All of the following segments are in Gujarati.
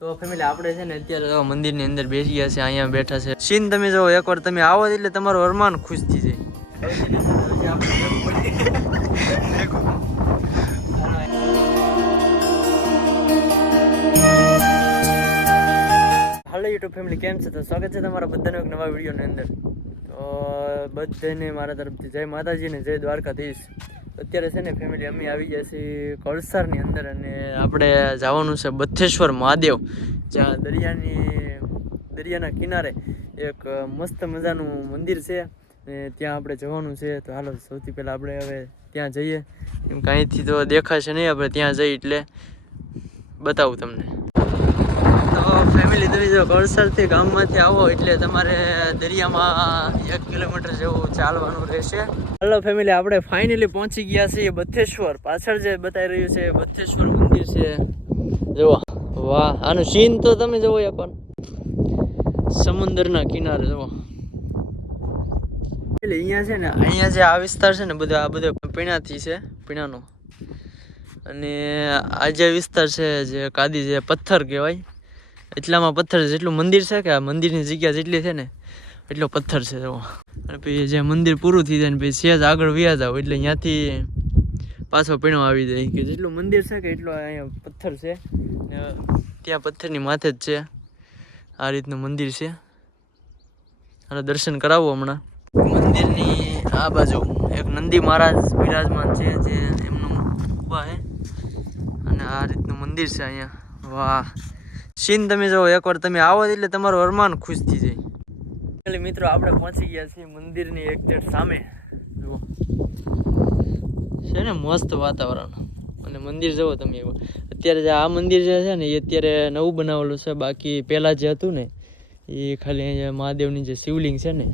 તો ફેમિલી આપણે છે ને અત્યારે મંદિરની અંદર બેસી ગયા છે, અહીંયા બેઠા છે. સીન તમે જો એકવાર તમે આવો એટલે તમારું અરમાન ખુશ થઈ જાય. હાલો યુટ્યુબ ફેમિલી, કેમ છે? તો સ્વાગત છે તમારા બધાનો એક નવા વિડીયોની અંદર. તો બધાને મારા તરફથી જય માતાજી ને જય દ્વારકાધીશ. અત્યારે છે ને ફેમિલી અમે આવી ગયા છીએ કળસારની અંદર અને આપણે જવાનું છે બથેશ્વર મહાદેવ, જ્યાં દરિયાના કિનારે એક મસ્ત મજાનું મંદિર છે ને ત્યાં આપણે જવાનું છે. તો હાલો સૌથી પહેલાં આપણે હવે ત્યાં જઈએ, કેમ કે અહીંથી તો દેખાશે નહીં, આપણે ત્યાં જઈએ એટલે બતાવું તમને. તો ફેમિલી તમે જો કળસારથી ગામમાંથી આવો એટલે તમારે દરિયામાં 1 કિલોમીટર જેવું ચાલવાનું રહેશે. હલો ફેમિલી, આપણે ફાઇનલી પહોંચી ગયા છીએ બથેશ્વર. પાછળ જે બતાવી રહ્યું છે બથેશ્વર મંદિર છે. જુઓ, વાહ, આનું સીન તો તમે જુઓ એકવાર, સમુદ્રના કિનારે જુઓ. એટલે અહીંયા છે ને, અહીંયા જે આ વિસ્તાર છે ને બધો આ બધો પીણાથી છે, પીણાનો. અને આ જે વિસ્તાર છે જે કાદી જે પથ્થર કહેવાય, એટલામાં પથ્થર જેટલું મંદિર છે કે આ મંદિરની જગ્યા જેટલી છે ને એટલો પથ્થર છે જુઓ. અને પછી જે મંદિર પૂરું થઈ જાય ને પછી સહેજ આગળ વ્યા જાવ એટલે ત્યાંથી પાછો પીણો આવી જાય, કે જેટલું મંદિર છે કે એટલો અહીંયા પથ્થર છે ને ત્યાં પથ્થરની માથે જ છે આ રીતનું મંદિર છે. અને દર્શન કરાવું હમણાં. મંદિરની આ બાજુ એક નંદી મહારાજ બિરાજમાન છે જે એમનું ઊભા છે અને આ રીતનું મંદિર છે અહીંયા. વાહ, સીન તમે જો એકવાર તમે આવો એટલે તમારું અરમાન ખુશ થઈ જાય. એટલે મિત્રો આપણે પહોંચી ગયા છીએ મંદિરની એક્ઝેક્ટ સામે. જુઓ છે ને મસ્ત વાતાવરણ અને મંદિર જુઓ તમે. અત્યારે જે આ મંદિર જે છે ને એ અત્યારે નવું બનાવેલું છે, બાકી પહેલાં જે હતું ને એ ખાલી મહાદેવની જે શિવલિંગ છે ને,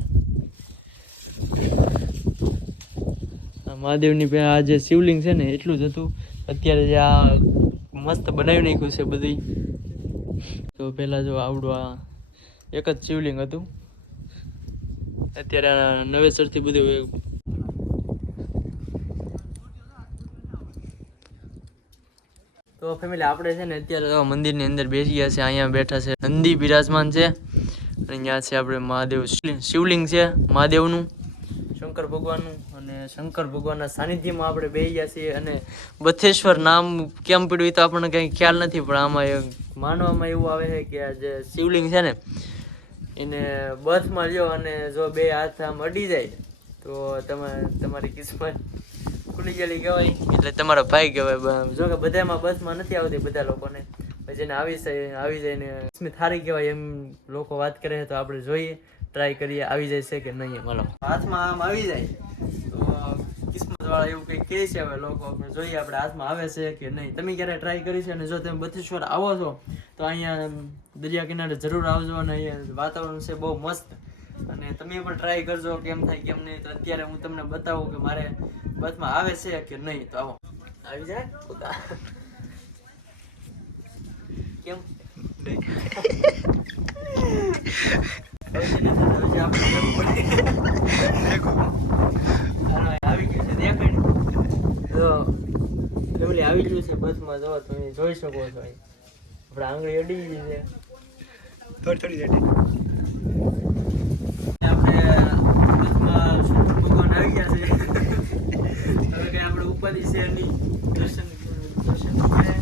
આ મહાદેવની આ જે શિવલિંગ છે ને એટલું જ હતું. અત્યારે જે આ મસ્ત બનાવી નાખ્યું છે બધું. તો પહેલાં જો આવડું આ એક જ શિવલિંગ હતું, અત્યારે નવેસરથી બધું. તો ફેમિલી આપણે છે ને અત્યારે મંદિરની અંદર બેસી ગયા છે, અહીંયા બેઠા છે નંદી બિરાજમાન છે અને અહીંયા છે આપણે મહાદેવ શિવલિંગ છે મહાદેવનું, શંકર ભગવાનનું. અને શંકર ભગવાનના સાનિધ્યમાં આપણે બેસી ગયા છીએ. અને બથેશ્વર નામ કેમ પડ્યું એ તો આપણને કંઈ ખ્યાલ નથી, પણ આમાં માનવામાં એવું આવે છે કે આ જે શિવલિંગ છે ને એને બથમાં લ્યો અને જો બે હાથ આમ અડી જાય તો તમારી કિસ્મત ખુલી ગયેલી કહેવાય, એટલે તમારા ભાઈ કહેવાય. જો કે બધામાં બસમાં નથી આવતી બધા લોકોને, જેને આવી જાય ને કિસ્મત સારી કહેવાય એમ લોકો વાત કરે છે. તો આપણે જોઈએ, ટ્રાય કરીએ આવી જાય છે કે નહીં. બોલો, હાથમાં આમ આવી જાય તો કિસ્મત વાળા એવું કંઈક કહે છે હવે લોકો. આપણે જોઈએ આપણે હાથમાં આવે છે કે નહીં. તમે ક્યારે ટ્રાય કરી છે? અને જો તમે બથેશ્વર આવો છો તો અહીંયા દરિયા કિનારે જરૂર આવજો. અને અહીંયા વાતાવરણ છે બહુ મસ્ત, અને તમે પણ ટ્રાય કરજો કેમ થાય કેમ નહીં. તો અત્યારે હું તમને બતાવું કે મારે બસમાં આવે છે કે નહીં. તો આવો, આવી જાય કેમ આવી ગયું છે દેખાય. તો ફેમિલી આવી ગયું છે બસમાં. જો તમે જોઈ શકો છો આપણે આંગળી અડી ગઈ છે થોડી. આપણે બસમાં ભગવાન આવી ગયા છે. હવે કઈ આપણે ઉપાધિ છે નહીં. દર્શન કરે.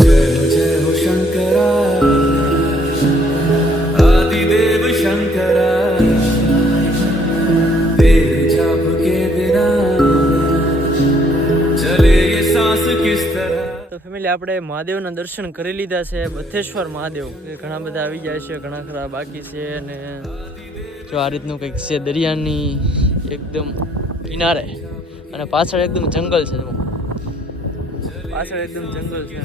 જય જય હો શંકરા આદિદેવ શંકરા, તેરે જાપ કે બિના ચલે ये सांस किस तरह. તો ફેમિલી આપણે મહાદેવના દર્શન કરી લીધા છે. બથેશ્વર મહાદેવ ઘણા બધા આવી જાય છે, ઘણા ખરા બાકી છે. અને જો આ રીતનું કંઈક છે દરિયાની એકદમ કિનારે, અને પાછળ એકદમ જંગલ છે. પાછળ એકદમ જંગલ છે.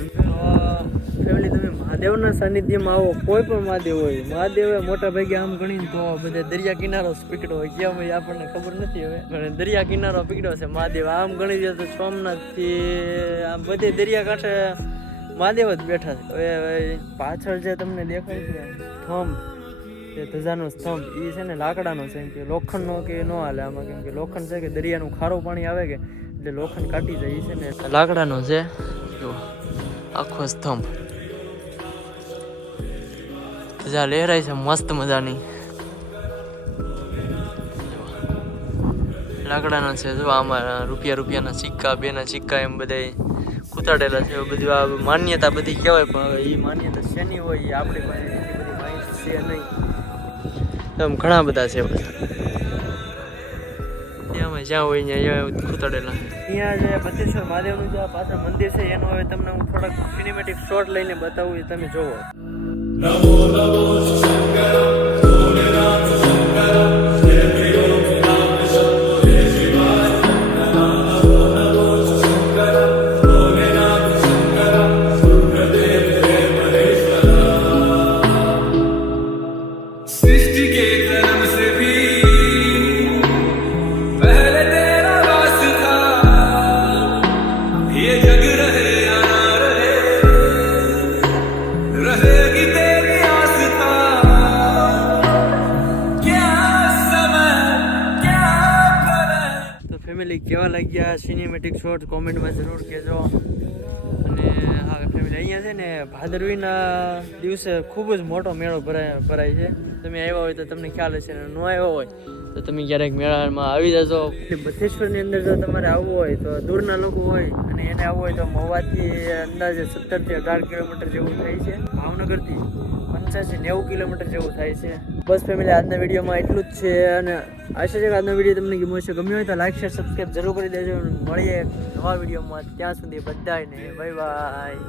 ફેમિલી તમે મહાદેવના સાનિધ્યમાં આવો, કોઈ પણ મહાદેવ હોય, મહાદેવે મોટા ભાગે આમ ગણીને તો બધા દરિયા કિનારો પીકડો હોય. કેમ હોય આપણને ખબર નથી હવે, પણ દરિયા કિનારો પીકડો છે મહાદેવ. આમ ગણી દે તો સોમનાથથી આમ બધે દરિયા કાંઠે મહાદેવ જ બેઠા છે. હવે પાછળ જે તમને દેખાય છે થંભ, જે ધજાનો સ્તંભ, એ છે ને લાકડાનો છે. કે લોખંડનો કે ન હાલે આમાં, કેમ કે લોખંડ છે કે દરિયાનું ખારું પાણી આવે કે એટલે લોખંડ કાઢી જાય. એ છે ને લાકડાનો છે. જો આખો સ્તંભ ધજા લહેરાય છે મસ્ત મજાની. લાકડાના છે જો આમાં રૂપિયાના સિક્કા, 2 ના સિક્કા એમ બધા કૂતાડેલા છે. બધું આ માન્યતા બધી કહેવાય, પણ હવે એ માન્યતા શેની હોય એ આપણી પાસે એટલી બધી માહિતી છે નહીં. એમ ઘણા બધા છે બધા ત્યાં જ્યાં હોય ત્યાં કૂતાડેલા. અહીંયા જે બદ્રેશ્વર મહાદેવનું જે પાછળ મંદિર છે એનું હવે તમને હું થોડાક સિનેમેટિક શોટ લઈને બતાવું, એ તમે જોવો. ફેમિલી કેવા લાગ્યા સિનેમેટિક શોટ કોમેન્ટમાં જરૂર કહેજો. અને હા ફેમિલી, અહીંયા છે ને ભાદરવીના દિવસે ખૂબ જ મોટો મેળો ભરાય છે. તમે આવ્યા હોય તો તમને ખ્યાલ હશે, ને ન આવ્યા હોય તો તમે ક્યારેક મેળામાં આવી જજો. બદ્રેશ્વરની અંદર જો તમારે આવવું હોય તો દૂરના લોકો હોય અને એને આવવું હોય તો મહુવાથી અંદાજે 17 થી 18 કિલોમીટર જેવું થાય છે. ભાવનગરથી 85-90 કિલોમીટર જેવું થાય છે. બસ ફેમિલી, આજના વિડીયોમાં એટલું જ છે. અને આશા છે કે આજનો વિડીયો તમને ગમ્યો હોય તો લાઈક, શેર, સબસ્ક્રાઈબ જરૂર કરી દેજો. મળીએ નવા વિડીયોમાં, ત્યાં સુધી બધાને બાય બાય.